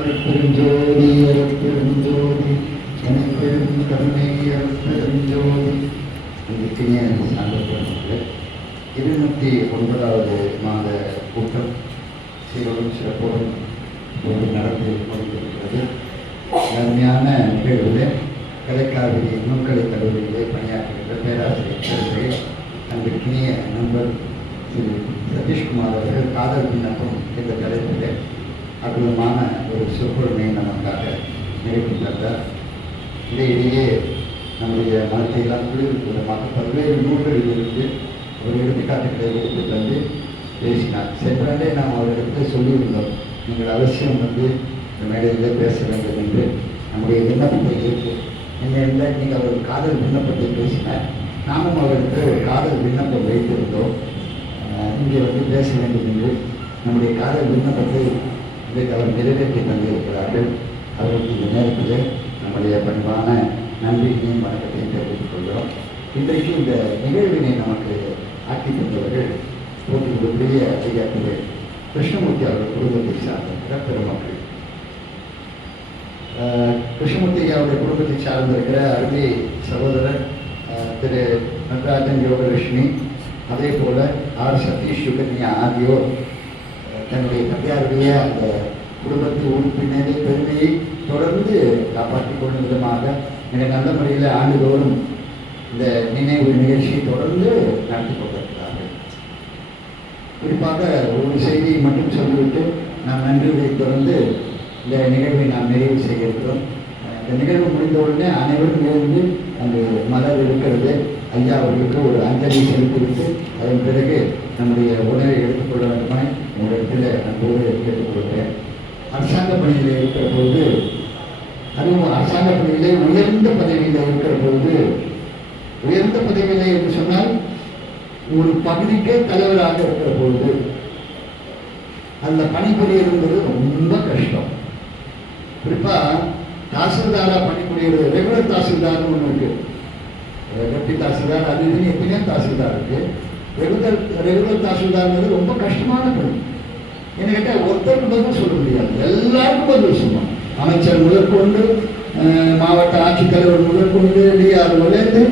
அருட்பெருஞ்சோதி அருட்பெருஞ்சோதி எனப்பெரும் கருணை அருட்பெருஞ்சோதி இருநூற்றி ஒன்பதாவது மாத கூட்டம் சீரோடும் சிறப்போடும் ஒரு நடந்து கொண்டிருக்கிறது அருமையான நிகழ்வில் கலைக்காவிரி நூற்கலை கல்லூரியிலே பணியாற்றுகின்ற பேராசிரியர் பெருமையை நண்பர் திரு சதீஷ்குமார் அவர்கள் காதல் விண்ணப்பம் என்ற தலைப்பில் அற்புதமான ஒரு சொற்பொருமை நமக்காக நிறைவேற்றார் தந்தார் இடையிடையே நம்முடைய மனத்தை எல்லாம் குளிர்விதமாக பல்வேறு நூல்களிலிருந்து ஒரு எடுத்துக்காட்டுகளை எடுத்து தந்து பேசினார். சென்றாண்டே நாம் அவரிடத்தில் சொல்லியிருந்தோம் நீங்கள் அவசியம் வந்து இந்த மேடையில் பேச வேண்டும் என்று. நம்முடைய விண்ணப்பத்தை ஏற்று என்ன நீங்கள் அவர் காதல் விண்ணப்பத்தை பேசினார். நாமும் அவருக்கு ஒரு காதல் விண்ணப்பம் வைத்திருந்தோம். இங்கே வந்து பேச வேண்டும் என்று நம்முடைய காதல் விண்ணப்பத்தை இன்றைக்கு அவர் நிறைவேற்றி தந்திருக்கிறார்கள் அவருக்கு இந்த நேரத்தில் நம்முடைய பண்பான நன்றியையும் வணக்கத்தையும் தெரிவித்துக் கொள்கிறோம். இன்றைக்கு இந்த நிகழ்வினை நமக்கு ஆக்கி தந்தவர்கள் போட்டியுடைய ஐயா திரு கிருஷ்ணமூர்த்தி அவர்கள் குடும்பத்தை சார்ந்திருக்கிற பெருமக்கள். கிருஷ்ணமூர்த்தி அவருடைய குடும்பத்தை சார்ந்திருக்கிற அருமை சகோதரர் திரு நடராஜன் யோகலட்சுமி அதே போல ஆர் சதீஷ் சுகன்யா ஆகியோர் தன்னுடைய தந்தையாருடைய அந்த குடும்பத்து உறுப்பினரை பெருமையை தொடர்ந்து காப்பாற்றி கொள்ளும் விதமாக எனக்கு நல்ல முறையில் ஆண்டுதோறும் இந்த நினைவு நிகழ்ச்சியை தொடர்ந்து நடத்தி கொண்டிருக்கிறார்கள். குறிப்பாக ஒரு செய்தியை மட்டும் சொல்லிவிட்டு நாம் நன்றிகளை தொடர்ந்து இந்த நிகழ்வை நாம் நிறைவு செய்ய இருக்கிறோம் இந்த நிகழ்வு முடிந்தவுடனே அனைவரும் இருந்து அங்கு மலர் இருக்கிறது ஐயா அவர்களுக்கு ஒரு அஞ்சலி செலுத்திவிட்டு அதன் பிறகு நம்முடைய உணவை எடுத்துக்கொள்ள வேண்டுமாய் உங்களிடத்தில் அன்போடு கேட்டுக்கொள்கிறேன். அரசாங்க பணியில் இருக்கிற பொழுது அதுவும் அரசாங்க பணியிலே உயர்ந்த பதவியில் இருக்கிற பொழுது உயர்ந்த பதவியிலே என்று சொன்னால் ஒரு பகுதிக்கே தலைவராக இருக்கிற பொழுது அந்த பணிபுரியுறது ரொம்ப கஷ்டம். குறிப்பாக தாசில்தாராக பணிபுரியுறது ரெகுலர் தாசில்தார்னு ஒன்று இருக்குது டெப்டி தாசில்தார். அது இதுன்னு எத்தனையோ தாசில்தார் இருக்கு. ரெகுலர் ரெகுலர் தாசில்தார்ங்கிறது ரொம்ப கஷ்டமான பணி. என்ன கேட்டால் ஒருத்தருக்கு பதில் சொல்ல முடியாது. எல்லாருக்கும் பதில் சொல்லணும் அமைச்சர் முதற்கொண்டு மாவட்ட ஆட்சித்தலைவர் முதற்கொண்டு டிஆர் முதலேருந்து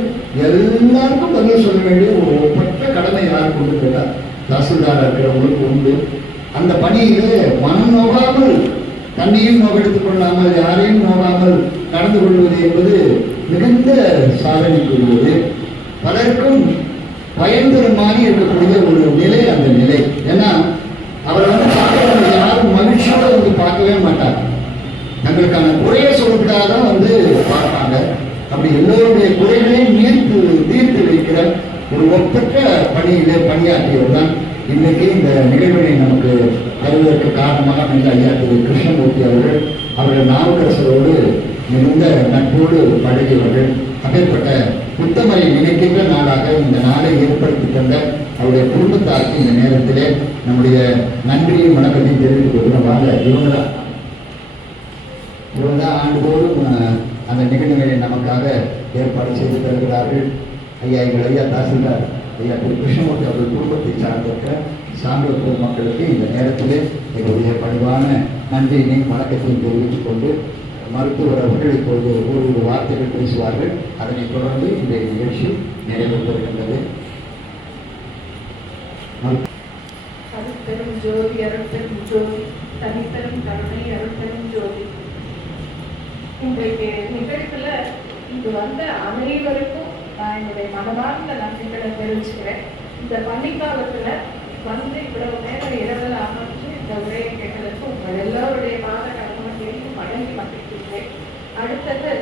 எல்லாருக்கும் பதில் சொல்ல வேண்டிய ஒரு ஒப்பற்ற கடமை யாருக்கு உண்டு கேட்டால் தாசில்தார் இருக்கிறவங்களுக்கு உண்டு. அந்த பணியிலே மனம் நோகாமல் தண்ணியும் நோக்கெடுத்துக் கொள்ளாமல் யாரையும் நோகாமல் நடந்து கொள்வது என்பது மிகுந்த சாதனைக்குரியது பலருக்கும் பயன் இருக்கக்கூடிய ஒரு நிலை அந்த நிலை. ஏன்னா அவரை வந்து பார்க்கறவங்க யாரும் மகிழ்ச்சியோட வந்து பார்க்கவே மாட்டாங்க. தங்களுக்கான குறையை சொல்றதுக்காக தான் வந்து பார்ப்பாங்க. அப்படி எல்லோருடைய குறைகளையும் நீர்த்து தீர்த்து வைக்கிற ஒரு ஒப்பற்ற பணியிலே பணியாற்றியவர் தான் இன்றைக்கு இந்த நிகழ்வினை நமக்கு தருவதற்கு காரணமாக அமைந்த ஐயா திரு கிருஷ்ணமூர்த்தி அவர்கள். அவர்கள் நாவுக்கரசரோடு மிகுந்த நட்போடு பழகியவர்கள். அப்பேற்பட்ட புத்தமரை நினைக்கின்ற நாளாக இந்த நாளை ஏற்படுத்தி தந்த அவருடைய குடும்பத்தாருக்கு இந்த நேரத்திலே நம்முடைய நன்றியும் வணக்கத்தையும் தெரிவித்துக் கொள்கிறோம். வாங்க இவங்கதான். இவங்கதான் ஆண்டுதோறும் அந்த நிகழ்வுகளை நமக்காக ஏற்பாடு செய்து தருகிறார்கள். ஐயா எங்கள் ஐயா தாசில்தார் ஐயா திரு கிருஷ்ணமூர்த்தி அவர்கள் குடும்பத்தை சார்ந்திருக்கிற சான்றோர் பொதுமக்களுக்கு இந்த நேரத்திலே எங்களுடைய பணிவான நன்றியினையும் வணக்கத்தையும் தெரிவித்துக் கொண்டு மருத்துவர் அவர்கள் இப்பொழுது ஓரிரு வார்த்தைகள் பேசுவார்கள். அதனைத் தொடர்ந்து இந்த நிகழ்ச்சி நிறைவு பெறுகின்றது மருத்துவர் ஜோதி அருட்பெரும் ஜோதி தனிப்பெரும் கருணை அருட்பெரும் ஜோதி. இன்றைக்கு நிகழ்வுல இங்கு வந்த அனைவருக்கும் நான் என்னுடைய மனமார்ந்த நன்றிகளை தெரிவிச்சுக்கிறேன். இந்த பள்ளிக்காலத்துல வந்து இவ்வளவு நேரம் இரவில் இந்த உரையை கேட்டதற்கு உங்கள் எல்லோருடைய பாத கடமையும் வழங்கி மகிழ்ச்சிக்கிறேன் அடுத்தது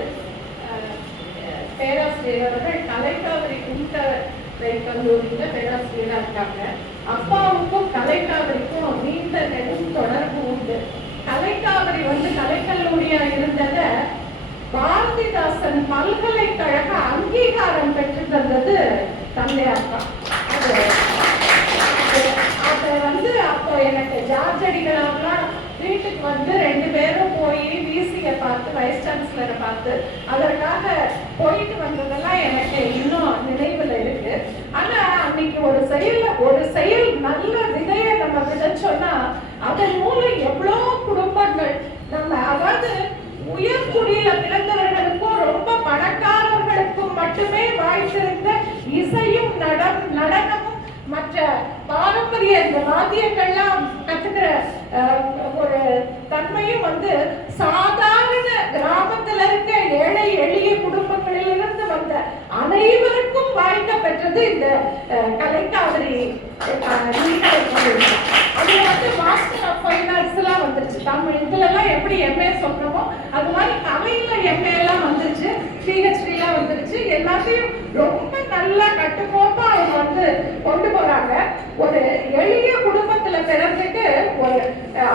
பேராசிரியர் அவர்கள் கலைக்காவிரி குண்டரை கல்லூரியில் பேராசிரியராக இருக்காங்க. அப்பாவுக்கும் கலைக்காவிரிக்கும் நீண்ட நெடும் தொடர்பு உண்டு. கலைக்காவிரி வந்து கலைக்கல்லூரியா இருந்தத பாரதிதாசன் பல்கலைக்கழக அங்கீகாரம் பெற்று தந்தது தந்தையார் தான். அது அதை வந்து அப்போ எனக்கு ஜார்ஜடிகளாம்லாம் வீட்டுக்கு வந்து ரெண்டு பேரும் போய் விசியை பார்த்து வைஸ் சான்சலரை பார்த்து அதற்காக போயிட்டு வந்ததெல்லாம் எனக்கு இன்னும் நினைவில் இருக்கு. ஆனா அன்னைக்கு ஒரு செயல்ல ஒரு செயல் நல்ல விதைய நம்ம விதைச்சோம்னா அதன் மூலம் எவ்வளோ குடும்பங்கள் நம்ம அதாவது உயர்குடியில பிறந்தவர்களுக்கும் ரொம்ப பணக்காரர்களுக்கும் மட்டுமே வாய்த்திருந்த இசையும் நடம் நடனம் மற்ற பாரம்பரிய இந்த வாத்தியங்கள்லாம் கத்துக்கிற ஒரு தன்மையும் வந்து சாதாரண கிராமத்துல இருக்க ஏழை எளிய குடும்பங்களிலிருந்து வந்த அனைவருக்கும் வாய்க்க பெற்றது இந்த கலைக்காவிரி அதுல அது வந்து மாஸ்டர் ஆஃப் ஃபைன் ஆர்ட்ஸ் எல்லாம் வந்துருச்சு. தமிழ் இதுலலாம் எப்படி எம்ஏ சொல்றோமோ அது மாதிரி கலையில எம்ஏ எல்லாம் வந்துருச்சு. பிஹெச்டி எல்லாம் வந்துருச்சு. எல்லாத்தையும் ரொம்ப நல்லா கட்டுப்போம் அவங்க வந்து கொண்டு போறாங்க. ஒரு எளிய குடும்பத்துல பிறந்துட்டு ஒரு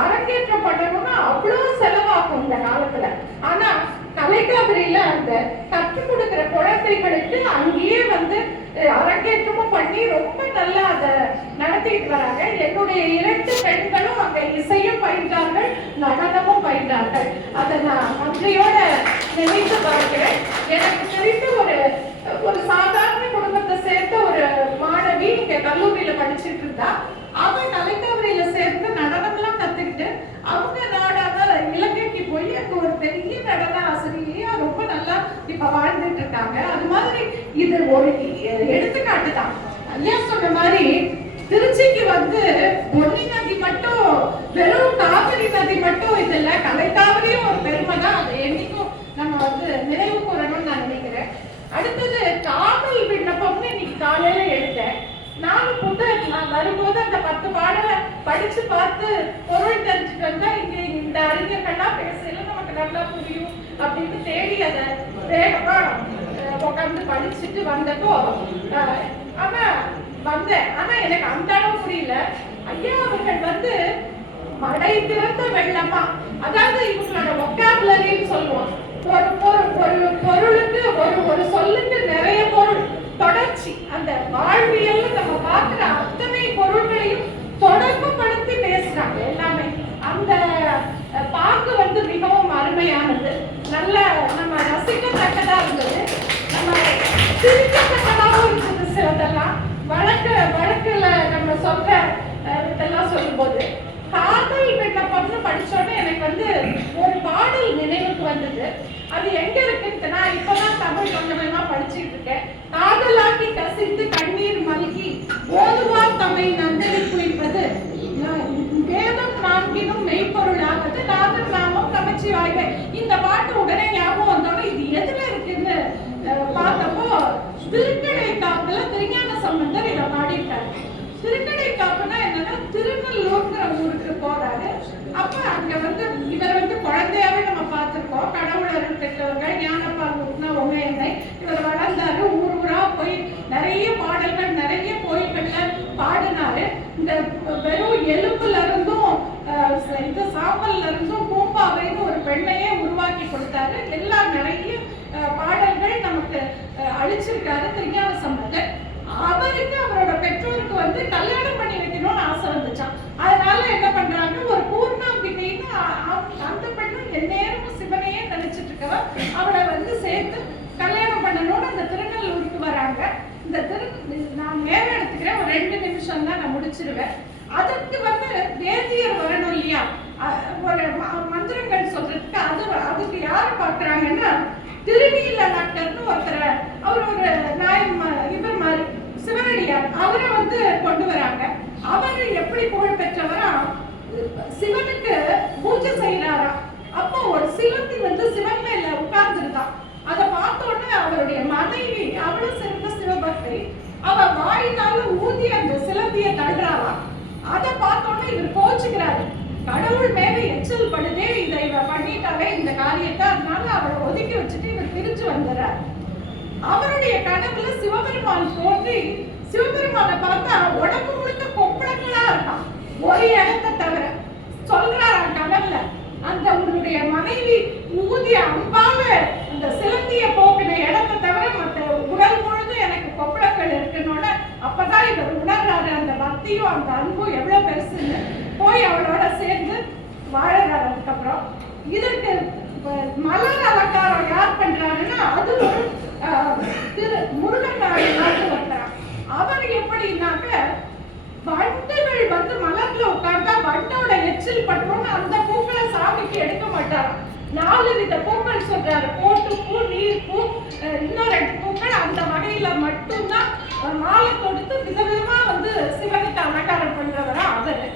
அரங்கேற்றம் பண்ணணும்னா அவ்வளவு செலவாகும் இந்த காலத்துல. ஆனா கலைக்காவிரியில அந்த கற்றுக் கொடுக்கிற குழந்தைகளுக்கு அங்கேயே வந்து அரங்கேற்றமும் பண்ணி ரொம்ப நல்லா அதை நடத்திட்டு வராங்க. என்னுடைய இரண்டு பெண்களும் அங்க இசையும் பயின்றார்கள் நடனமும் பயின்றார்கள். அதை நான் நன்றியோட நினைத்து பார்க்கிறேன். எனக்கு தெரிந்த ஒரு ஒரு சாதாரண குடும்பத்தை சேர்ந்த ஒரு மாணவி இங்க கல்லூரியில படிச்சுட்டு இருந்தா அவ கலைக்காவிரியில சேர்ந்து நடனம்லாம் கத்துக்கிட்டு அவங்க நாடான இலங்கைக்கு போய் அங்க ஒரு பெரிய நடன ஆசிரியையா ரொம்ப நல்லா இப்ப வாழ்ந்துட்டு இருக்காங்க. அது மாதிரி இது ஒரு எடுத்துக்காட்டு தான். ஐயா சொன்ன மாதிரி திருச்சிக்கு வந்து பொன்னி நதி மட்டும் வெறும் காவிரி நதி மட்டும் இது இல்ல கலைக்காவிரியும் ஒரு பெருமை தான். அது என்னைக்கும் நம்ம வந்து நினைவு கூறணும்னு நான் நினைக்கிறேன். அடுத்தது காதல் விண்ணப்பம்னு இன்னைக்கு காலையில எடுத்தேன் நானும் புத்தகம் நான் வரும்போது அந்த பத்து பாடலை படிச்சு பார்த்து பொருள் தெரிஞ்சுட்டு வந்தா இங்க இந்த அறிஞர்கள்லாம் பேசல நமக்கு நல்லா புரியும் அப்படின்னு தேடி அதை வேகமா உட்காந்து படிச்சுட்டு வந்தப்போ அஹ், ஆனா வந்தேன். ஆனா எனக்கு அந்த அளவு புரியல. ஐயா அவர்கள் வந்து மடை திறந்த வெள்ளமா அதாவது இவங்களோட ஒக்காபுலரின்னு சொல்லுவோம் ஒரு ஒரு ஒரு பொருளுக்கு ஒரு ஒரு சொல்லுக்கு நிறைய பொருள். தொடர்ச்சி அந்த வாழ்வியல் பார்க்கிற அத்தனை பொருள்களையும் தொடர்புபடுத்தி பேசுறாங்க எல்லாமே. அந்த பார்க்க வந்து மிகவும் அருமையானது. நல்ல நம்ம ரசிக்கத்தக்கதா இருந்தது. நம்ம சிரிக்கத்தக்கதாகவும் இருந்தது சிலதெல்லாம். வழக்கு வழக்குல நம்ம சொல்ற இதெல்லாம் சொல்லும்போது காதல் விண்ணப்பம்னு படிச்சோன்னே எனக்கு வந்து ஒரு பாடல் நினைவுக்கு வந்தது. அது எங்க இருக்குன்னு நான் இப்பதான் தமிழ் கொஞ்சம் நாமம் இந்த பாட்டு உடனே ஞாபகம் வந்தோடனே இது எதுல இருக்குன்னு? பார்த்தப்போ திருக்கடை காப்புல திருஞான சம்பந்தர் இதை பாடிட்டாரு திருக்கடை காப்புனா என்னன்னா திருநெல்லூர்ங்கிற ஊருக்கு போறாரு. அப்ப அங்க வந்து இவர் வந்து குழந்தையாவே நம்ம பார்த்திருக்கோம். கடவுள் அருள் ஞான பெண்ணையே உருவாக்கி கொடுத்தாரு. எல்லா நிறைய பாடல்கள் நமக்கு அழிச்சிருக்காரு அளிச்சிருக்காரு திருஞான சம்பந்தர். அவருக்கு அவரோட பெற்றோருக்கு வந்து கல்யாணம் பண்ணி வைக்கணும்னு ஆசை வந்துச்சான் அதனால என்ன பண்றாங்க? ஒரு பூர்ணாம்பிகைன்னு அந்த பெண்ணும் எந்நேரமும் சிவனையே நினைச்சிட்டு இருக்கவ அவளை வந்து சேர்த்து கல்யாணம் பண்ணணும்னு அந்த திருநெல்லூருக்கு வராங்க. இந்த திரு நான் நேரம் எடுத்துக்கிறேன். ஒரு ரெண்டு நிமிஷம் தான் நான் முடிச்சிருவேன். அதற்கு வந்து வேதியர் வரணும் இல்லையா? ஒரு மந்திரங்கள் சொல்றது அதுக்கு யாரை பாக்குறாங்கன்னா திருநீல நட்டர்னு ஒருத்தர் அவர் ஒரு நாய் இவர் மாதிரி சிவனடியார் அவரை வந்து கொண்டு வராங்க. அவர் எப்படி புகழ் பெற்றவரா? சிவனுக்கு பூஜை செய்யறாரா அப்போ ஒரு சிலந்தி வந்து சிவன் மேல உட்கார்ந்துருந்தான் அதை பார்த்த உடனே அவருடைய மனைவி அவ்வளவு சிறந்த சிவபக்தி. அவ வாயினால ஊதி அந்த சிலந்தியை தள்ளுறாளாம் அதை பார்த்த உடனே இவர் கோச்சுக்கிறாரு. கடவுள் மேல எச்சல் படுதே இதை இவ பண்ணிட்டாலே இந்த காரியத்தை அதனால அவளை ஒதுக்கி வச்சுட்டு இவர் பிரிஞ்சு வந்துடுறாரு அவருடைய கனவுல சிவபெருமான் தோன்றி சிவபெருமானை பார்த்தா உடம்பு முழுக்க கொப்பளங்களா இருக்கான். ஒரு இடத்தை தவிர சொல்றாராம் கனவுல அந்த உன்னுடைய மனைவி ஊதிய அன்பாக அந்த சிலந்திய போக்கின இடத்தை தவிர மற்ற உடல் முழுதும் எனக்கு கொப்பளங்கள் இருக்குன்னோட அப்பதான் இவர் உணர்றாரு அந்த பக்தியும் அந்த அன்பும் எவ்வளவு பெருசுன்னு. போய் அவளோட சேர்ந்து வாழறாரு அதுக்கப்புறம் இதற்கு மலர் அலங்காரம் யார் பண்றாருன்னா அது ஒரு திரு முருகன் நாட்டு அவர் எப்படின்னாக்க வண்டுகள் வந்து மலர்ல உட்கார்ந்தா வண்டோட எச்சில் பட்டும்னு அந்த பூக்களை சாமிக்கு எடுக்க மாட்டாராம். நாலு வித பூக்கள் சொல்றாரு. கோட்டு பூ நீர் பூ இன்னும் ரெண்டு பூக்கள் அந்த வகையில மட்டும்தான் மாலை தொடுத்து விதவிதமா வந்து சிவனுக்கு அலங்காரம் பண்றவரா அவரு.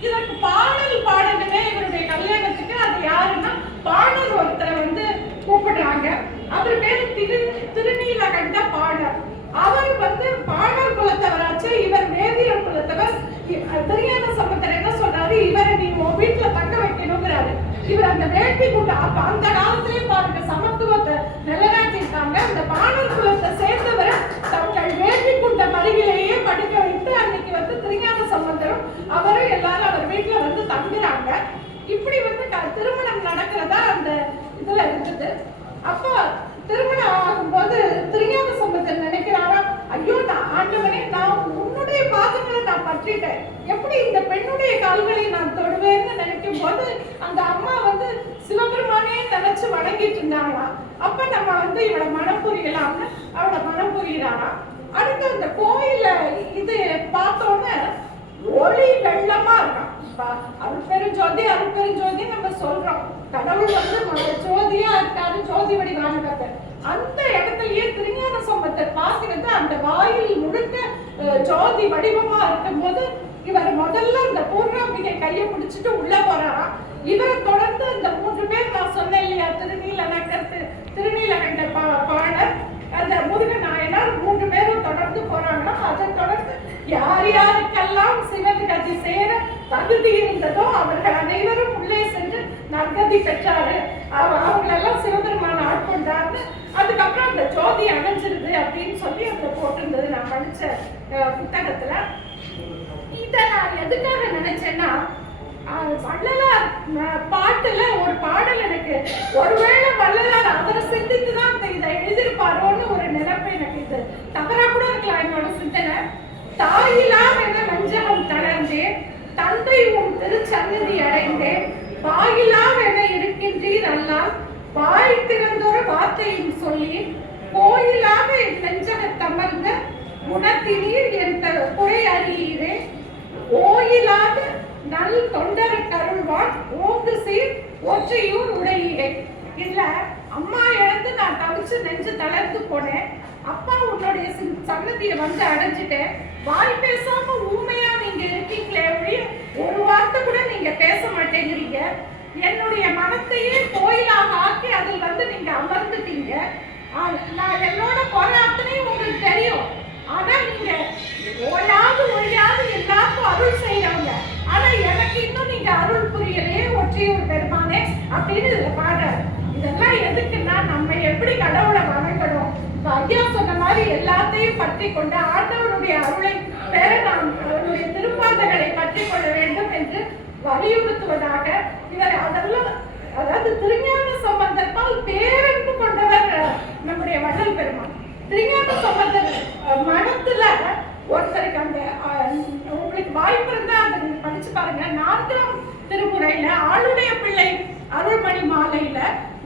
இதற்கு பாடல் பாடணுமே இவருடைய கல்யாணத்துக்கு. அது யாருன்னா பாடல் ஒருத்தரை வந்து கூப்பிடுறாங்க. அவர் பேரு திரு திருநீலகண்ட பாடல். அவர் வந்து பாடல் குலத்தவராச்சு இவர் வேதியர் குலத்தவர் இ- தெரியாத சம்பந்தர் என்ன சொல்றாரு? இவரை நீ உன் வீட்டுல தங்க வைக்கணுங்கிறாரு. இவர் அந்த வேட்டி கூட்ட அப்ப அந்த காலத்திலே பாருங்க சமத்துவத்தை நிலைநாட்டியிருக்காங்க. அந்த பாடல் குலத்தை சேர்ந்தவரை தங்கள் வேட்டி கூட்ட மருகிலேயே விஞ்ஞான சம்பந்தரும் அவரும் எல்லாரும் அவர் வீட்டுல வந்து தங்குறாங்க. இப்படி வந்து திருமணம் நடக்கிறதா அந்த இதுல இருந்தது. அப்போ திருமணம் ஆகும்போது திருஞான சம்பந்தர் நினைக்கிறாரா? ஐயோ நான் ஆண்டவனே நான் உன்னுடைய பாதங்களை நான் பற்றிட்டேன். எப்படி இந்த பெண்ணுடைய கால்களை நான் தொடுவேன்னு நினைக்கும் போது அந்த அம்மா வந்து சிவபெருமானே நினைச்சு வணங்கிட்டு இருந்தாங்களாம். அப்ப நம்ம வந்து இவளை மனம் புரியலாம்னு அவளை மனம் புரியிறாரா அடுத்து அந்த கோயில இது பார்த்தோன்னே ஒளி வெள்ளமா இருக்கான். இப்ப அருள் பெருஞ்சோதி அருள் பெருஞ்சோதி நம்ம சொல்றோம். கடவுள் வந்து ஜோதியா இருக்காரு ஜோதி வடிவானவர் அந்த இடத்துலயே திருஞான சம்பத்தை பார்க்கிறது அந்த வாயில் முழுக்க ஜோதி வடிவமா இருக்கும்போது இவர் முதல்ல அந்த பூர்ணாம்பிகை கையை பிடிச்சிட்டு உள்ள போறாராம். இவரை தொடர்ந்து அந்த மூன்று பேர் நான் சொன்னேன் இல்லையா திருநீலகண்டர் திரு- திருநீலகண்டர் பா- பாணர் அந்த முருகன் நாயனார் மூன்று பேர் தொடர்ந்து போறாங்கன்னா அதை தொடர்ந்து யார் யாருக்கெல்லாம் சிவகதி சேர தகுதி இருந்ததோ அவர்கள் அனைவரும் உள்ளே சென்று நற்கதி பெற்றாரு. அவ- அவங்களெல்லாம் சிவபெருமான ஆட்கொண்டாரு அதுக்கப்புறம் அந்த ஜோதி அணைஞ்சிருது அப்படின்னு சொல்லி அதுல போட்டிருந்தது நான் படிச்ச புத்தகத்துல. இதை நான் எதுக்காக நினைச்சேன்னா வள்ளலார் பாட்டுல ஒரு பாடல் எனக்கு ஒருவேளை வள்ளலார் அவரை சிந்தித்து தான் இதை எழுதியிருப்பாரோன்னு ஒரு நினைப்பு எனக்கு இது. தவறா கூட இருக்கலாம் என்னோட சிந்தனை. தாயிலாம் என வஞ்சகம் தளர்ந்தேன் தந்தை உன் திருச்சந்நிதி அடைந்தேன் வாயிலாம் என இருக்கின்றீர் அல்லாம் வாய் திறந்தொரு வார்த்தையும் சொல்லி கோயிலாக என் நெஞ்சகத்தமர்ந்த குணத்தினீர் என் குறை அறியீரே. கோயிலாக நல் தொண்டர் கருள்வான் ஓங்கு சீர் ஒற்றையூர் உடையீரே. இதுல அம்மா இழந்து நான் தவிச்சு நெஞ்சு தளர்ந்து போனேன். அப்பா உன்னுடைய சன்னதியை வந்து அடைஞ்சிட்டேன். வாய் பேசாம ஊமையா நீங்க இருக்கீங்களே ஒரு வார்த்தை கூட நீங்க பேச மாட்டேங்கிறீங்க. என்னுடைய மனத்தையே கோயிலாக ஆக்கி அதில் வந்து நீங்க அமர்ந்துட்டீங்க. நான் என்னோட குறை அத்தனையும் உங்களுக்கு தெரியும். ஆனா நீங்க ஓயாவது ஒழியாது எல்லாருக்கும் அருள் செய்யறவங்க ஆனா எனக்கு இன்னும் நீங்க அருள் புரியலையே ஒற்றையூர் பெருமானே அப்படின்னு இதுல பாடுறாரு. இதெல்லாம் எதுக்கு நம்ம எப்படி கடவுளை வணங்கணும் இப்ப ஐயா சொன்ன மாதிரி எல்லாத்தையும் பற்றி கொண்டு ஆண்டவனுடைய அருளை பெற நாம் அவனுடைய திருப்பாதங்களை பற்றி கொள்ள வேண்டும் என்று வலியுறுத்துவதாக இவர் அதெல்லாம் அதாவது திருஞான சம்பந்தத்தால் பேரன்பு கொண்டவர் நம்முடைய வள்ளல் பெருமான். திருஞான சம்பந்தர் மனத்துல ஒருத்தருக்கு அந்த உங்களுக்கு வாய்ப்பு இருந்தா அதை படிச்சு பாருங்க நான்காம் திருமுறையில ஆளுடைய பிள்ளை அருள்மணி மாலையில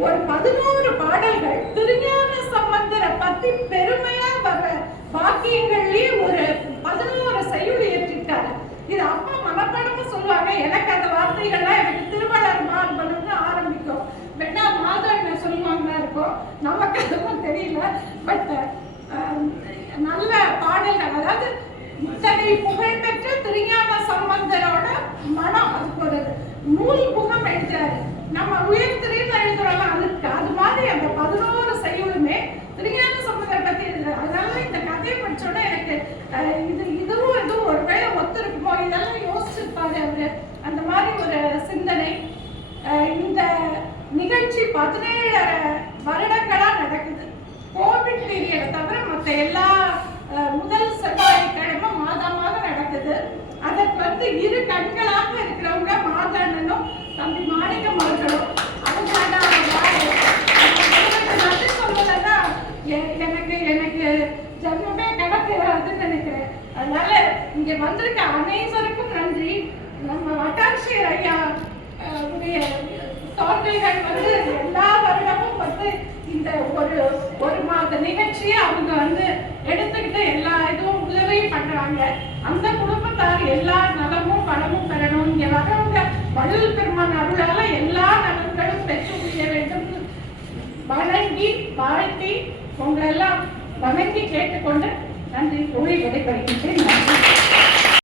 ஒரு பதினோரு பாடல்கள் திருஞான சம்பந்தரை பத்தி பெருமையா வர்ற வாக்கியங்கள்லயே ஒரு பதினோரு செய்யுள் ஏற்றிட்டாரு. இது அப்பா மனப்பாடமா சொல்லுவாங்க. எனக்கு அந்த வார்த்தைகள்லாம் எனக்கு திருவள்ளர் மார்பலன்னு ஆரம்பிக்கும். வேணா மாதவன் சொல்லுவாங்களா இருக்கும் நமக்கு அதுவும் தெரியல. பட் um, நல்ல பாடல்கள். அதாவது இத்தனை புகழ்பெற்ற திருஞான சம்பந்தரோட மனம் அதுக்கு ஒரு நூல் முகம் எழுதுறாரு. நம்ம உயர்த்திரின்னு எழுதுறோம்ல அதுக்கு அது மாதிரி அந்த பதினோரு செய்யுளுமே திருஞான அதனால இந்த கதையை படிச்சோன்னா எனக்கு இது இதுவும் இதுவும் ஒருவேளை வேளை இருக்குமோ இதெல்லாம் யோசிச்சிருப்பாரு அவரு. அந்த மாதிரி ஒரு சிந்தனை. இந்த நிகழ்ச்சி பதினேழு வருடங்களா நடக்குது. கோவிட் பீரியடை தவிர மற்ற எல்லா முதல் செவ்வாய்க்கிழமை மாதமாக நடக்குது அதற்கு வந்து இரு கண்களாக இருக்கிறவங்க மாதாண்ணனும் தம்பி மாணிக்கம் அவர்களும் அவங்க நான் நன்றி சொல்வதா எனக்கு எனக்கு ஜென்மமே கிடைக்காதுன்னு நினைக்கிறேன் அதனால இங்க வந்திருக்க அனைவருக்கும் நன்றி. நம்ம வட்டாட்சியர் ஐயா அஹ், வந்து எல்லா வருடமும் வந்து இந்த ஒரு ஒரு மாத நிகழ்ச்சியை அவங்க வந்து எடுத்துக்கிட்டு எல்லா இதுவும் உதவியும் பண்றாங்க. அந்த குடும்பத்தார் எல்லா நலமும் பலமும் பெறணும். இங்க வரவங்க வள்ளல் பெருமான் அருளால எல்லா நலன்களும் பெற்று முடிய வேண்டும். வணங்கி வாழ்த்தி உங்களெல்லாம் வணங்கி கேட்டுக்கொண்டு நன்றி கூறி விடைபெறுகின்றேன். நன்றி